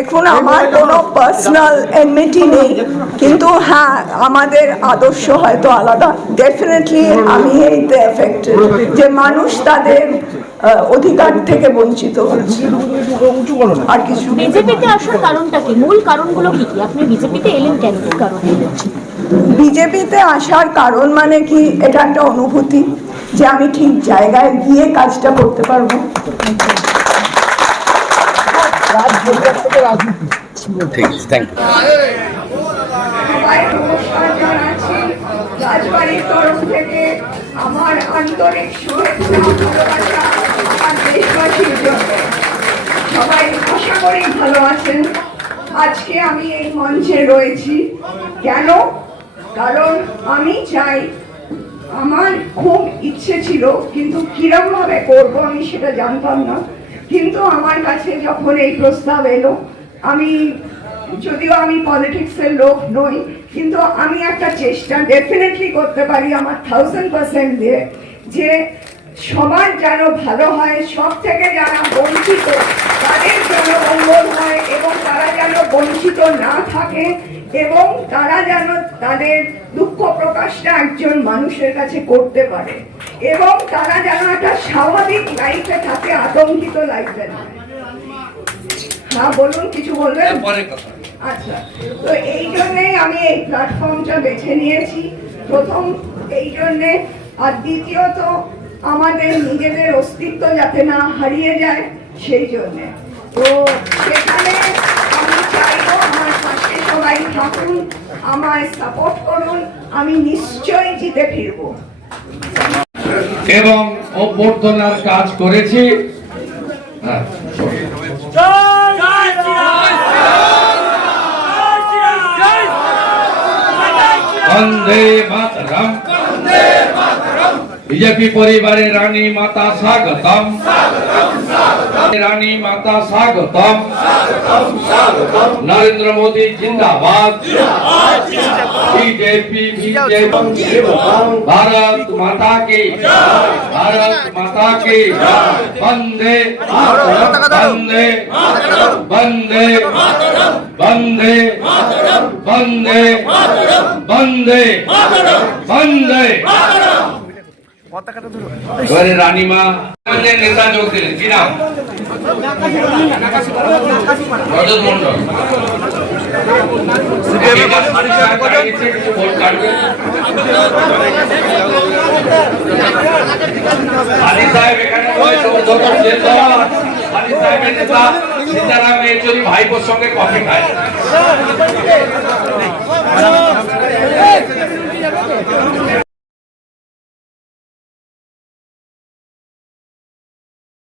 দেখুন আমার কোনো পার্সোনাল এনমিটি নেই। কিন্তু হ্যাঁ আমাদের আদর্শ হয়তো আলাদা। ডেফিনেটলি আমি এইতে এফেক্টেড যে মানুষ তাদের অধিকার থেকে বঞ্চিত হচ্ছে। আর কিছু বিজেপিতে আসার কারণটা কি? মূল কারণগুলো কি কি? আপনি বিজেপিতে এলেন কেন? কারণ? বিজেপিতে আসার কারণ মানে কি? এটা একটা অনুভূতি যে আমি ঠিক জায়গায় গিয়ে কাজটা করতে পারব। ঠিক আছে থ্যাংক রাজবাড়ির তরফ থেকে ভালো আছেন। আজকে আমি এই মঞ্চে রয়েছি। কেন? কারণ আমি চাই, আমার খুব ইচ্ছে ছিল, কিন্তু কিরম ভাবে করব আমি সেটা জানতাম না। কিন্তু আমার কাছে যখন এই প্রস্তাব এলো, আমি, যদিও আমি পলিটিক্সের লোক নই, কিন্তু আমি একটা চেষ্টা ডেফিনেটলি করতে পারি আমার থাউজেন্ড পার্সেন্ট দিয়ে, যে সবার যেন ভালো হয়, সব থেকে যারা বঞ্চিত, তাদের যেন মঙ্গল হয় এবং তারা যেন বঞ্চিত না থাকে এবং তারা যেন তাদের দুঃখ প্রকাশটা একজন মানুষের কাছে করতে পারে। এবং তারা যেন একটা স্বাভাবিক লাইফে থাকে আতঙ্কিত লাইফে না হ্যাঁ বলুন কিছু বলবেন? আচ্ছা তো এই জন্যেই আমি এই প্ল্যাটফর্মটা বেছে নিয়েছি। প্রথম এই জন্যে আর দ্বিতীয়ত আমাদের নিজেদের অস্তিত্ব যাতে না হারিয়ে যায় সেই জন্যে। তো সেখানে আমি চাইব আমার পাশে সবাই থাকুন আমায় সাপোর্ট করুন আমি নিশ্চয়ই জিতে ফিরবো। এবং অভ্যর্থনার কাজ করেছি। হ্যাঁ, বন্দে মাতরম। বিজেপি পরিবারের রানী মাতা স্বাগতম। রানী মাতা স্বাগতম। নরেন্দ্র মোদী জিন্দাবাদ। বিজেপি ভারত মাতা কি ভারত মাতা কি বন্দে বন্দে বন্দে বন্দে বন্দে বন্দে। বন্দে রানীমা নেতা যোগ দিলেন। কি নাম? আলী সাহেব এখানে আলী সাহেবের নেতা ভাইপোর সঙ্গে কফি খায়